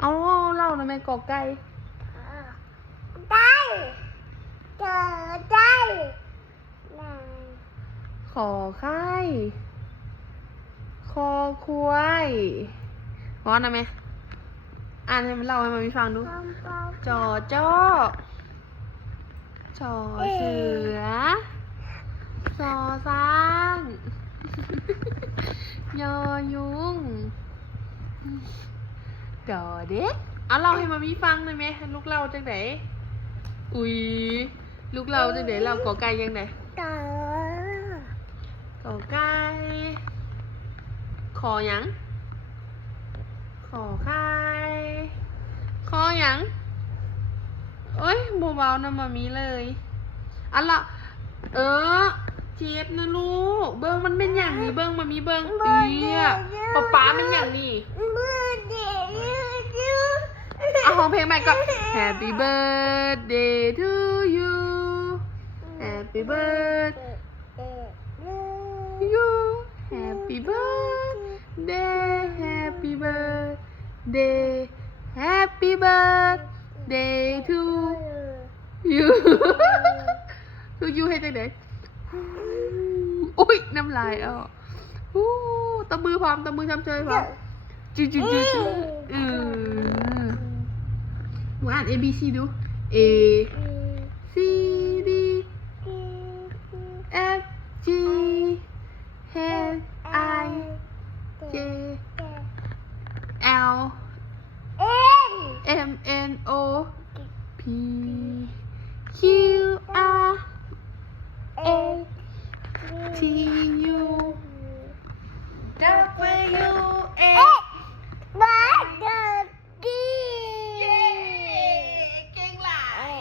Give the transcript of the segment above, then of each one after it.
เอาเล่าหน่อยไหมกอไก่ได้เจอได้ขอไข่คอควายร้อนนะไหมอ่านให้มันเล่าให้มันฟังดูจอจ้อชอเสือซอสร้างยอยุงดอเด็กเอาเล่าให้มันมีฟังหน่อยไหมลูกเล่าจากไหนอุ้ยลูกเล่าจากไหนเล่ากอไก่ยังไงกอไก่ขอหยังขอไข่ขอหยังเอ้ยเบาๆนะมามีเลยอันละเจ็บนะลูกเบิ้งมันเป็นอย่างนี้เบิ้งมามีเบิ้งป๊าเป็นอย่างนี้เอาของเพลงใหม่ก่อน Happy birthday to you Happy birthday you Happy birthday Happy birthday Happy birthday to you to you ให้จังไหนอุ้ยน้ำลายตบมือพร้อมตบมือทำเชยพร้อมจืดอ่าน A B C ดู A C D F G H I J L M N O P Q R A T U W X เย้เก่งหลาย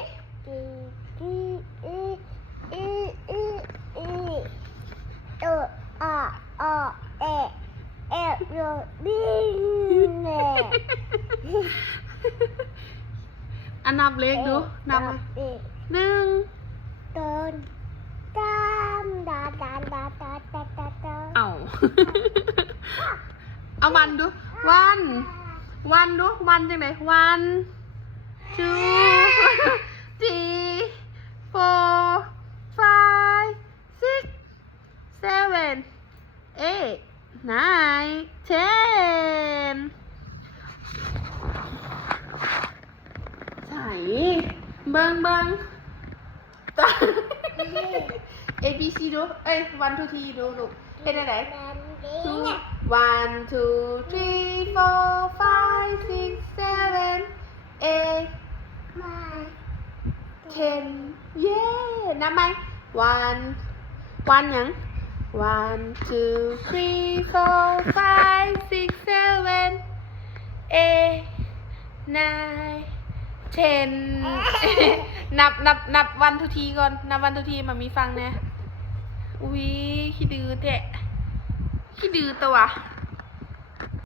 อันนับเลขดูนับมา1เอาวันดูวันดูวันจังไหน1 2 3 4 5 6 7 8 9 10ใส่เบิ้งA B C ดู1 2 3ดูลูกเป็นอะไร 1 2 3 4 5 6 7 8 10เย้นับไหมวันหยัง1 2 3 4 5 6 7 8 9 10นับวันทุกทีก่อนนับวันทุกทีมามีฟังเนี่ยอุ้ยขี้ดื้อแตะขี้ดื้อตัว